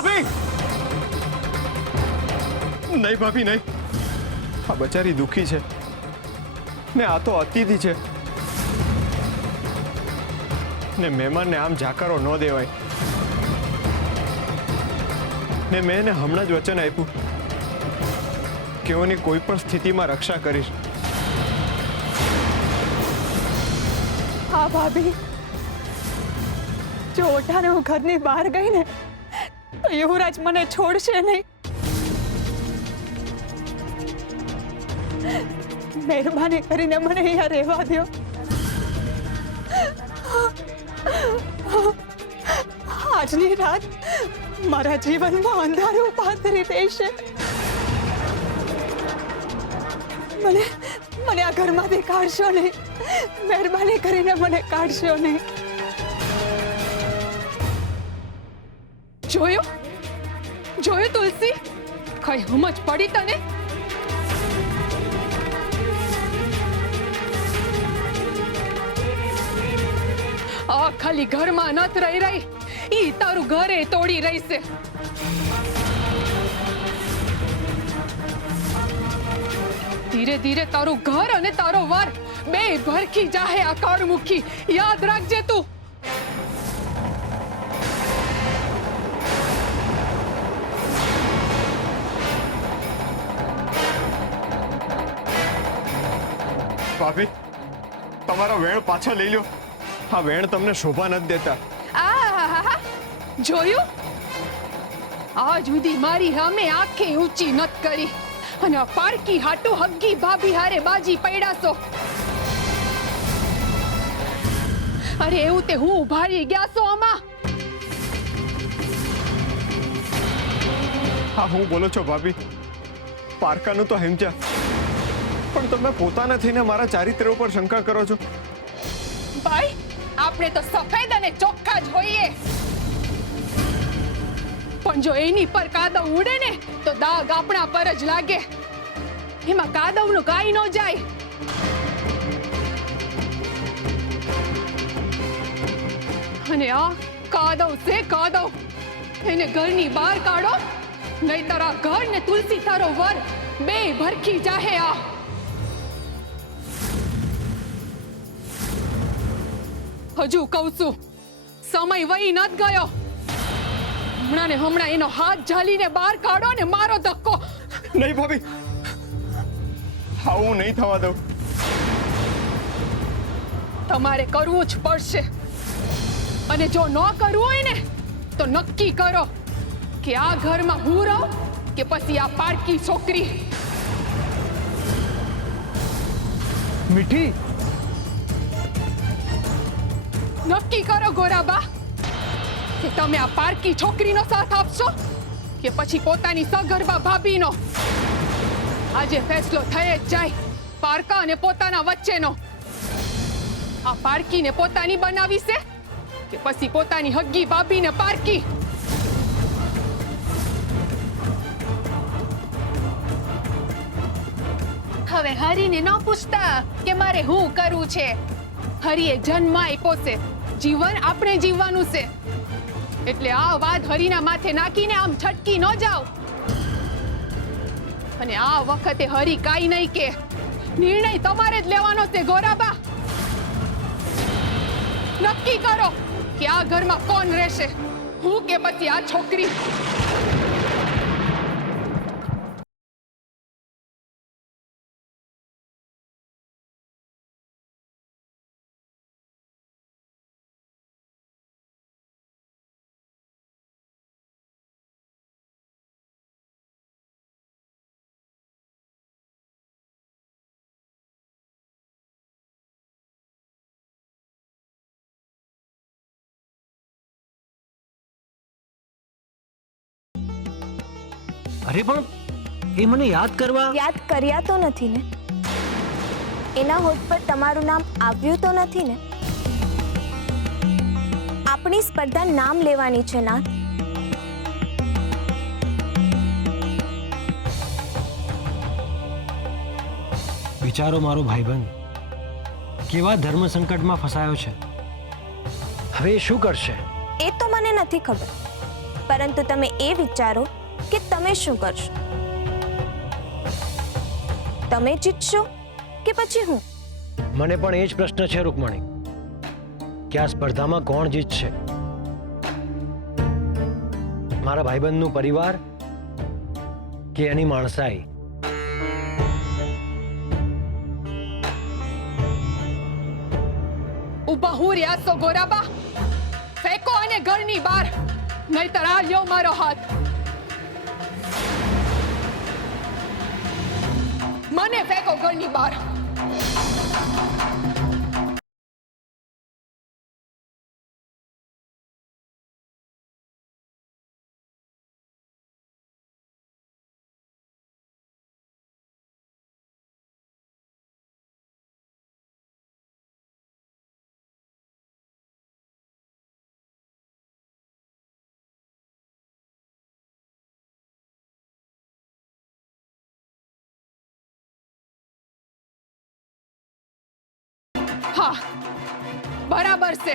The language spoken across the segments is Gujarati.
ભાભી નહીં, ભાભી નહીં. આ બચારી દુખી છે ને આ તો અતિથિ છે ને મહેમાનને આમ જાકારો ન દેવાય. ને મેં એને હમણાં જ વચન આપ્યું કે હું એની કોઈ પણ સ્થિતિમાં રક્ષા કરીશ. હા ભાભી, જો ઓઢાને હું ઘરની બહાર ગઈ ને તો યુવરાજ મને છોડશે નહીં. મહેરબાની કરીને મને અહીંયા રહેવા દો. આજની રાત મારા જીવનમાં અંધારું પાથરી દેશે. મને મને આ ઘરમાંથી કાઢશો નહીં. મહેરબાની કરીને મને કાઢશો નહીં. જોયું જોયું તુલસી, કઈ સમજ પડી તને? આ ખાલી ઘરમાં નત રહી રહી, ઈ તારું ઘરે તોડી રહી છે. ધીરે ધીરે તારું ઘર અને તારો વર બે ભરખી જાહે આ કાળમુખી. યાદ રાખજે તું. ભાભી તમારા વેણ પાછા લઈ લો. આ વેણ તમને શોભા નથી દેતા. આ જોયું, આજ સુધી મારી સામે આંખે ઊંચી નત કરી અને આ પારકી હાટુ હગ્ગી ભાભી હારે બાજી પડ્યાસો. અરે એવું તે હું ઉભારી ગયા છો આમાં? હા હું બોલો છો ભાભી? પારકાનું તો હિમચા, પણ તમે પોતાના થઈને મારા ચારિત્ર ઉપર શંકા કરો છો. ભાઈ આપણે તો સફેદ અને ચોખ્ખા જ હોઈએ, પણ જો એની પર કાદવ ઉડે ને તો દાગ આપણા પર જ લાગે. એમાં કાદવનું કાઈ ન જાય. અને આ કાદવ છે કાદવ, એને ઘરની બહાર કાઢો, નહીતર આ ઘર ને તુલસી તારો વર બે ભરખી જાહે. આ હજુ કહું છું, સમય વહી નત ગયો. હમણાં ને હમણાં એનો હાથ ઝાલીને બહાર કાઢો ને મારો ધક્કો. નહીં ભાભી, આવું નહીં થવા દઉં. તમારે કરવું જ પડશે, અને જો ન કરવું હોય ને તો નક્કી કરો કે આ ઘરમાં હું રહું કે પછી આ પારકી છોકરી. મીઠી, નક્કી કરો ગોરાબા કે તમે આ પારકી છોકરીનો સાથ આપશો કે પછી પોતાની સગર્ભા ભાભીનો. આજે ફેસલો થઈ જ જાય પારકા અને પોતાના વચ્ચેનો. આ પારકીને પોતાની બનાવી છે કે પછી પોતાની હગ્ગી ભાભીને પારકી. હવે હરીને ન પૂછતા કે મારે શું કરવું છે. હરીએ જન્મ આપ્યો છે, જીવન આપણે જીવવાનું છે, એટલે આ વાત હરીના માથે નાખીને આમ છટકી ન જાઓ. અને આ વખતે હરી કાઈ નહીં કે, નિર્ણય તમારે જ લેવાનો છે ગોરાબા. નક્કી કરો કે આ ઘરમાં કોણ રહેશે, હું કે પછી આ છોકરી. અરે પણ એ મને યાદ કર્યા તો નથી ને? એના હોઠ પર તમારું નામ આવ્યું તો નથી ને? આપણી સ્પર્ધા નામ લેવાની છે નાથ. વિચારો મારો ભાઈબંધ કેવા ધર્મ સંકટમાં ફસાયો છે. હવે એ શું કરશે? એ તો મને નથી ખબર, પરંતુ તમે એ વિચારો કે તમે શું કરશો. તમે જીતશો કે પછી હું? મને પણ એ જ પ્રશ્ન છે રૂકમણી કે આ સ્પર્ધામાં કોણ જીતશે, મારા ભાઈબંધનું પરિવાર કે એની માણસાઈ? ઊભા હું રહ્યા છો ગોરાબા? ફેંકો અને ઘરની બહાર, નહીતર આ લ્યો મારો હાથ. મને ફેંકો ઘરની બહાર. હા, બરાબર છે.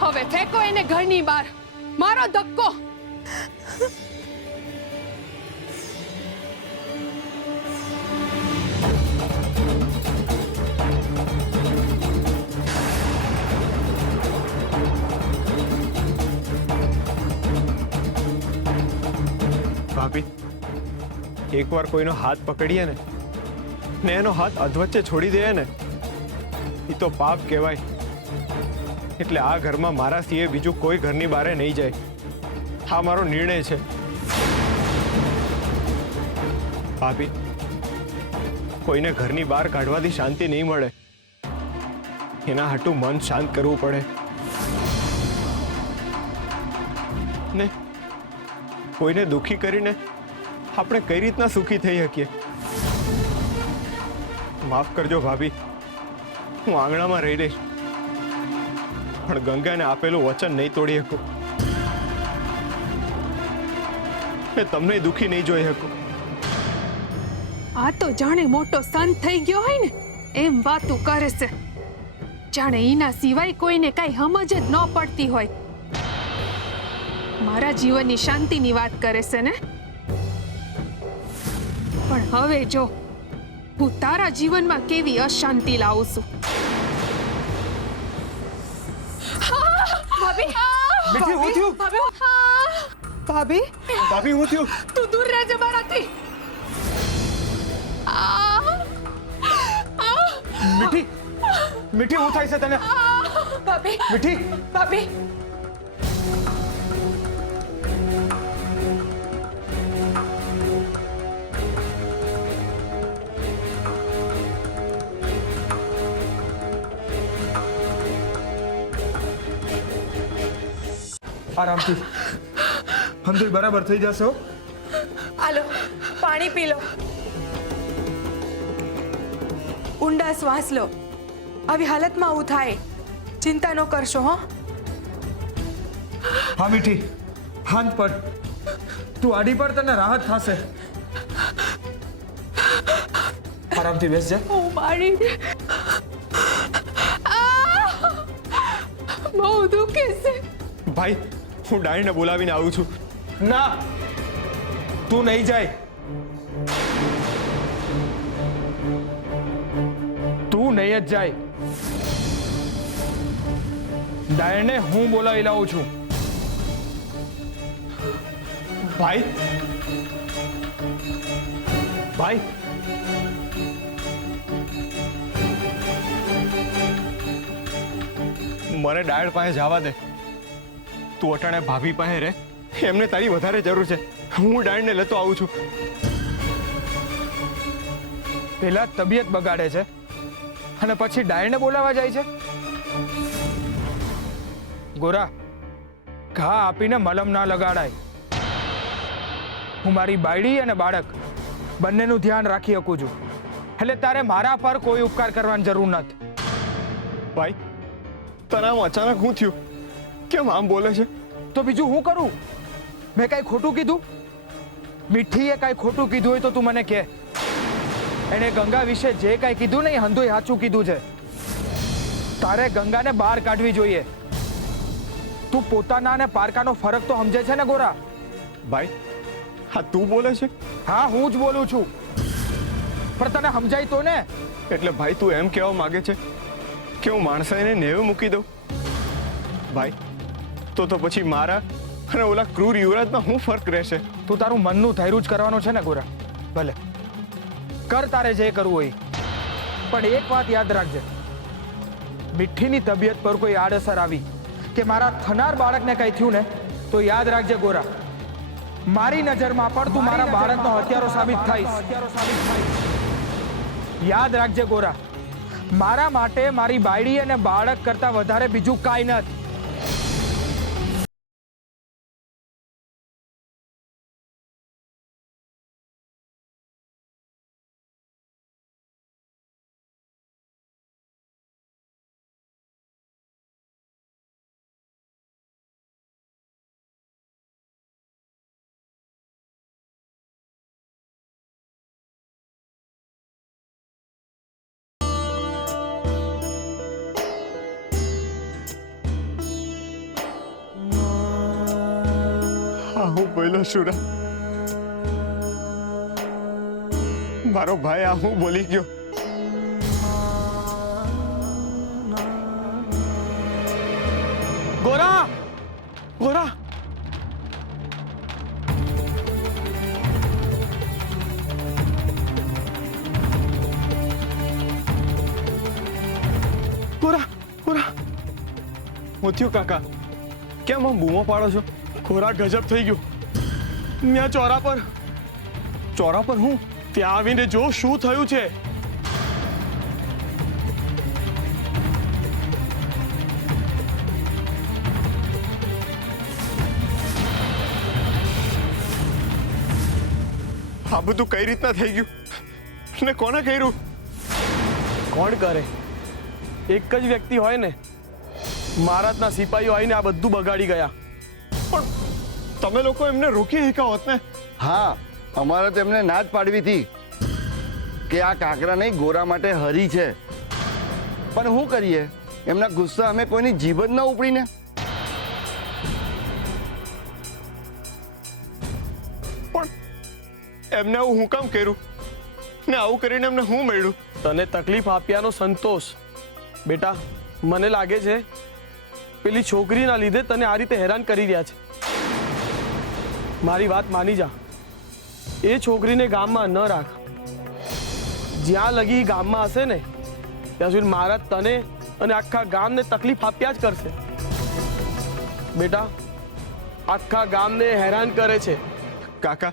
હવે ફેંકો એને ઘરની બહાર. મારો ધક્કો. ભાભી, એકવાર કોઈનો હાથ પકડીએ ને એનો હાથ અધવચ્ચે છોડી દે ને, એ તો પાપ કહેવાય. એટલે આ ઘરમાં મારા સિવાય બીજું કોઈ ઘરની બહાર નહીં જાય. આ મારો નિર્ણય છે. ભાભી, કોઈને ઘરની બહાર કાઢવાથી શાંતિ નહીં મળે. એના હાટું મન શાંત કરવું પડે ને. કોઈને દુખી કરીને આપણે કઈ રીતના સુખી થઈ શકીએ? માફ કરજો ભાભી, હું આંગણામાં રહી રહીશ, પણ ગંગાને આપેલું વચન નહીં તોડી શકું. મેં તમને દુખી નહીં જોઈ શકું. આ તો જાણે મોટો સંત થઈ ગયો હોય ને એમ વાતું કરે છે, જાણે એના સિવાય કોઈને કઈ સમજ જ ન પડતી હોય. મારા જીવનની શાંતિની વાત કરે છે ને? પણ હવે જો હું તારા જીવનમાં કેવી અશાંતિ લાવું છું. ભાભી, મીઠી, હું થયું? ભાભી, ભાભી, હું થયું? તું દૂર રહેજે મારાથી. મીઠી, મીઠી, હું થાય છે તને? ભાભી, મીઠી, ભાભી. આરામથી હંધુય બરાબર થઈ જશે હો. આલો પાણી પી લો, ઊંડા શ્વાસ લો. આવી હાલતમાં આવું થાય, ચિંતા ન કરશો હો. હા મીઠી, હાંજ પડ. તું આડી પડ, તને રાહત થશે. આરામથી બેસજે. હું મારી બહુ દુખે છે. ભાઈ, હું ડાયને બોલાવીને આવું છું. ના, તું નહીં જાય. તું નહીં જ જાય. ડાયને હું બોલાવી લાવું છું. ભાઈ, ભાઈ, મને ડાયડ પાસે જવા દે. તું અટાણે ભાભી પાસે રહે, એમને તારી વધારે જરૂર છે. હું ડાયડને લેતો આવું છું. પેલા તબિયત બગાડે છે અને પછી ડાયને બોલાવા જાય છે. ગોરા, ઘા આપીને મલમ ના લગાડાય. હું મારી બાયડી અને બાળક બંનેનું ધ્યાન રાખી શકું છું, એટલે તારે મારા પર કોઈ ઉપકાર કરવાની જરૂર નથી. ભાઈ, તને આમ અચાનક શું થયું? કેમ આમ બોલે છે? તો બીજું હું કરું? મેં કાંઈ ખોટું કીધું? મીઠીએ કાંઈ ખોટું કીધું હોય તો તું મને કહે. એણે ગંગા વિશે જે કાંઈ કીધું ને એ હંધુય સાચું કીધું છે. તારે ગંગાને બહાર કાઢવી જોઈએ. તું પોતાના અને પારકાનો ફરક તો સમજે છે ને ગોરા? ભાઈ હા તું બોલે છે? હા, હું જ બોલું છું, પણ તને સમજાય તો ને? એટલે ભાઈ તું એમ કહેવા માંગે છે કે હું માણસાઈને નેવે મૂકી દઉં? ભાઈ તો પછી મારા અને ઓલા ક્રૂર યુવરાજમાં શું ફરક રહેશે? તું તારું મનનું થયરું જ કરવાનું છે ને ગોરા? ભલે કર, તારે જે કરવું હોય, પણ એક વાત યાદ રાખજે, મીઠીની તબિયત પર કોઈ આડઅસર આવી કે મારા થનાર બાળકને કંઈ થયું ને તો યાદ રાખજે ગોરા, મારી નજરમાં પણ તું મારા બાળકનો હત્યારો સાબિત થઈશ. યાદ રાખજે ગોરા, મારા માટે મારી બાયડી અને બાળક કરતા વધારે બીજું કાંઈ નથી. હા હું બોલ્યો શુરા, મારો ભાઈ આ હું બોલી ગયો. ગોરા, ગોરા, ગોરા, ગોરા, હું થયું કાકા? કેમ આમ બૂમો પાડો છો? ગોરા ગજબ થઈ ગયું. ત્યાં ચોરા પર હું ત્યાં આવીને જો શું થયું છે. આ બધું કઈ રીતના થઈ ગયું ને કોને કર્યું? કોણ કરે? એક જ વ્યક્તિ હોય ને. મહારાજના સિપાહીઓ આવીને આ બધું બગાડી ગયા. પણ તમે લોકો એમને રોકી શક્યા હોત ને? હા, અમારે તો એમને ના જ પાડવી હતી કે આ કાંકરા નહીં, ગોરા માટે હરી છે. પણ શું કરીએ, એમના ગુસ્સા અમે કોઈની જીભ જ ન ઉપડીને. પણ એમને આવું હું કામ કર્યું ને આવું કરીને એમને હું મળ્યું? તને તકલીફ આપ્યાનો સંતોષ. બેટા, મને લાગે છે પેલી છોકરીના લીધે તને આ રીતે હેરાન કરી રહ્યા છે. મારી વાત માની જા. એ છોકરીને ગામમાં ન રાખ. જ્યાં લગી ગામમાં હશે ને ત્યાં સુધી મહારાજ તને અને આખા ગામને તકલીફ આપ્યા જ કરશે. બેટા, આખા ગામને હેરાન કરે છે. કાકા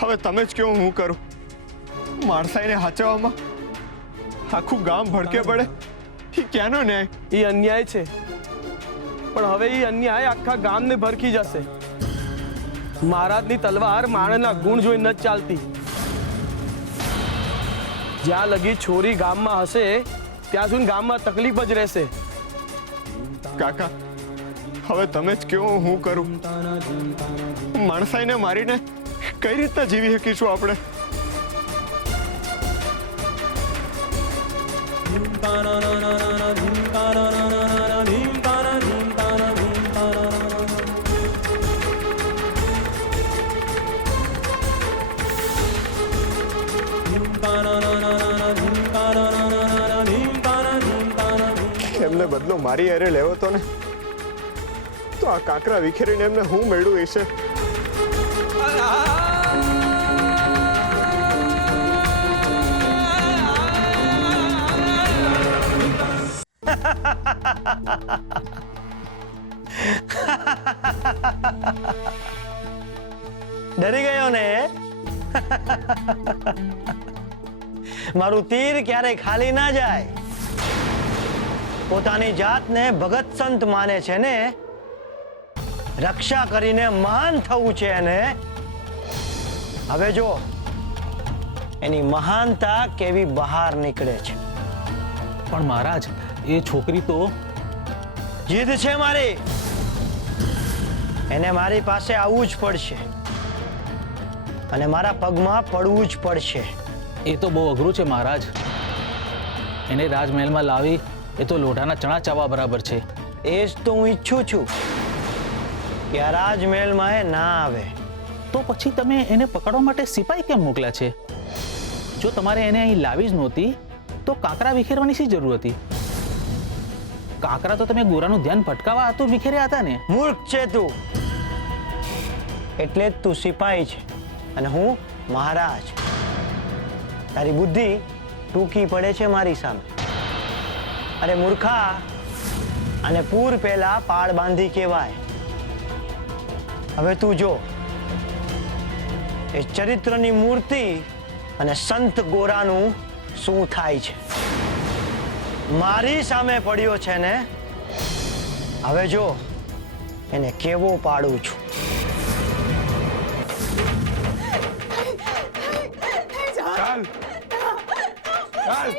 હવે તમે જ કહો હું કરું? માણસાઈને હાચવવામાં આખું ગામ ભડકે પડે એ ક્યાંનો ન્યાય? એ અન્યાય છે, પણ હવે એ અન્યાય આખા ગામને ભરખી જશે. મહારાજની તલવાર માણસના ગુણ જોઈ ન ચાલતી. જ્યાં લગી છોરી ગામમાં હશે ત્યાં સુધી ગામમાં તકલીફ જ રહેશે. કાકા હવે તમે જ કહો હું કરું? માણસાઈને મારીને કઈ રીતના જીવી શકીશું આપણે? એમને બદલો મારી હારે લેવો તો ને, તો આ કાંકરા વિખેરીને એમને હું મેળવું હશે? ડરી ગયો ને? મારું તીર ક્યારેય ખાલી ના જાય. પોતાની જાતને ભગત સંત માને છે ને, રક્ષા કરીને મહાન થવું છે એને. હવે જો એની મહાનતા કેવી બહાર નીકળે છે. પણ મહારાજ, એ છોકરી તો જીદ છે મારી. એને મારી પાસે આવવું જ પડશે અને મારા પગમાં પડવું જ પડશે. એ તો બહુ અઘરું છે મહારાજ. એને રાજમહેલમાં લાવી એ તો લોઢાના ચણા ચાવવા બરાબર છે. એ જ તો હું ઈચ્છું છું કે આ રાજમહેલમાં એ ના આવે. તો પછી તમે એને પકડવા માટે સિપાહી કેમ મોકલ્યા છે? જો તમારે એને અહીં લાવી જ નહોતી તો કાંકરા વિખેરવાની શી જરૂર હતી? કાંકરા તો તમે ગોરાનું ધ્યાન ભટકાવવા હતું વિખેર્યા હતા ને. મૂર્ખ છે તું, એટલે જ તું સિપાહી છે અને હું મહારાજ. તારી બુદ્ધિ ટૂંકી પડે છે મારી સામે. અરે મૂર્ખા, અને પૂર પહેલા પાળ બાંધી કહેવાય. હવે તું જો એ ચરિત્રની મૂર્તિ અને સંત ગોરાનું શું થાય છે. મારી સામે પડ્યો છે ને, હવે જો એને કેવો પાડું છું. ચાલ ચાલ.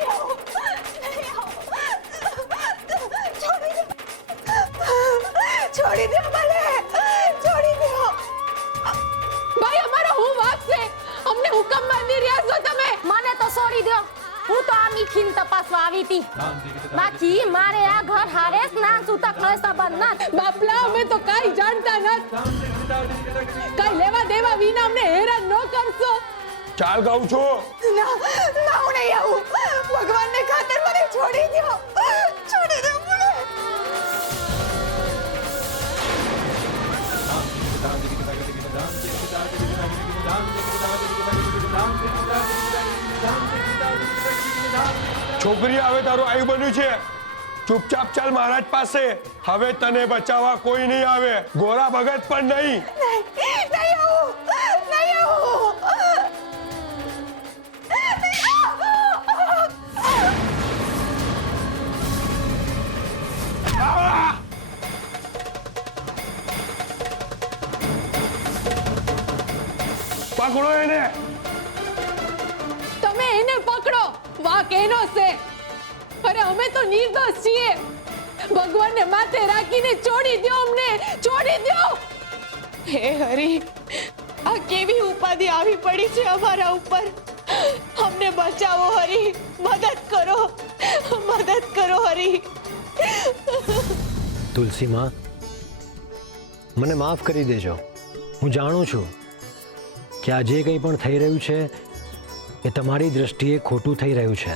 છોડી દો ભલે, છોડી દો. ભાઈ અમારો હું વાક છે? અમને હુકમ બાંધી રહ્યા છો તમે. મને તો છોડી દો. હું તો આ મીઠીને તપાસવા આવી હતી. બાકી મારે આ ઘર હારે સ્નાન સૂતકનો સંબંધ નથી. બાપલા અમે તો કાઈ જાણતા નથી. કાઈ લેવા દેવા વિના અમને હેરાન ન કરશો. ચાલ કહું છું. ના ના, હું નહીં આવું. ભગવાનને ખાતર મને છોડી દો, છોડી દો મને. છોકરી, હવે તારું આયુ બન્યું છે. ચૂપચાપ ચાલ મહારાજ પાસે. હવે તને બચાવવા કોઈ નહીં આવે, ગોરા ભગત પણ નહીં. નહીં આવું, નહીં આવું. પકડો એને. તમે એને પકડો. વાક એનો છે. અરે અમે તો નિર્દોષ છીએ. ભગવાનને માથે રાખીને છોડી દો અમને, છોડી દો. હે હરી, આ કેવી ઉપાધિ આવી પડી છે અમારા ઉપર. અમને બચાવો હરી, મદદ કરો, મદદ કરો હરી. તુલસી માં, મને માફ કરી દેજો. હું જાણું છું કે આ જે કંઈ પણ થઈ રહ્યું છે એ તમારી દ્રષ્ટિએ ખોટું થઈ રહ્યું છે,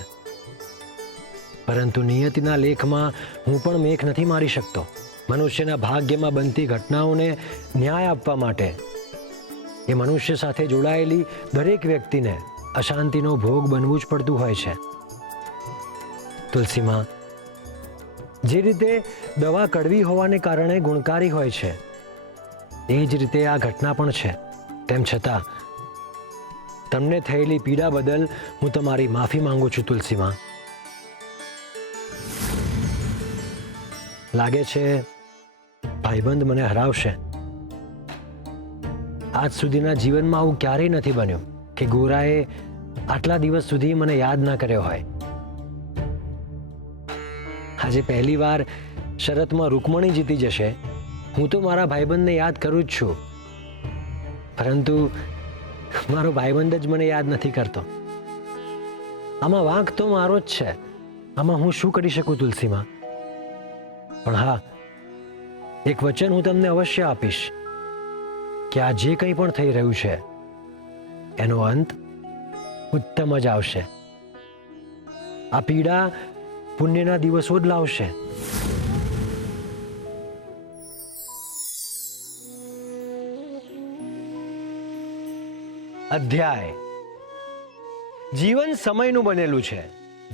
પરંતુ નિયતિના લેખમાં હું પણ મેઘ નથી મારી શકતો. મનુષ્યના ભાગ્યમાં બનતી ઘટનાઓને ન્યાય આપવા માટે એ મનુષ્ય સાથે જોડાયેલી દરેક વ્યક્તિને અશાંતિનો ભોગ બનવું જ પડતું હોય છે. તુલસીમાં, જે રીતે દવા કડવી હોવાને કારણે ગુણકારી હોય છે, એ જ રીતે આ ઘટના પણ છે. તેમ છતાં તમને થયેલી પીડા બદલ હું તમારી માફી માંગુ છું તુલસીમાં. લાગે છે ભાઈબંધ મને હરાવશે. આજ સુધીના જીવનમાં આવું ક્યારેય નથી બન્યું કે ગોરાએ આટલા દિવસ સુધી મને યાદ ના કર્યો હોય. આજે પહેલી વાર શરતમાં રૂકમણી જીતી જશે. હું તો મારા ભાઈબંધને યાદ કરું જ છું, પરંતુ મારો ભાઈબંધ જ મને યાદ નથી કરતો. આમાં વાંક તો મારો જ છે. આમાં હું શું કરી શકું તુલસીમાં? પણ હા, એક વચન હું તમને અવશ્ય આપીશ કે આ જે કંઈ પણ થઈ રહ્યું છે એનો અંત ઉત્તમ જ આવશે. આ પીડા પુણ્યના દિવસો જ લાવશે. અધ્યાય. જીવન સમયનું બનેલું છે,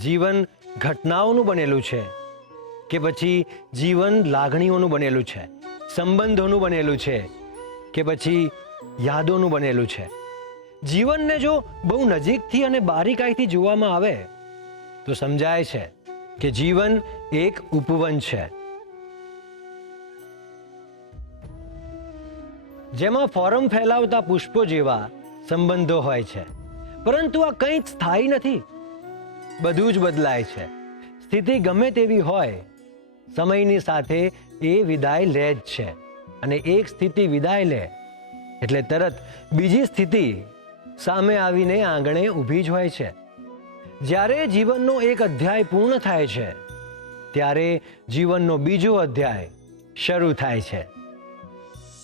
જીવન ઘટનાઓનું બનેલું છે, કે પછી જીવન લાગણીઓનું બનેલું છે, સંબંધોનું બનેલું છે, કે પછી યાદોનું બનેલું છે. જીવનને જો બહુ નજીકથી અને બારીકાઈથી જોવામાં આવે તો સમજાય છે કે જીવન એક ઉપવન છે, જેમાં ફોરમ ફેલાવતા પુષ્પો જેવા સંબંધો હોય છે. પરંતુ આ કંઈ જ સ્થાયી નથી. બધું જ બદલાય છે. સ્થિતિ ગમે તેવી હોય, સમયની સાથે એ વિદાય લે જ છે. અને એક સ્થિતિ વિદાય લે એટલે તરત બીજી સ્થિતિ સામે આવીને આંગણે ઊભી જ હોય છે. જ્યારે જીવનનો એક અધ્યાય પૂર્ણ થાય છે ત્યારે જીવનનો બીજો અધ્યાય શરૂ થાય છે.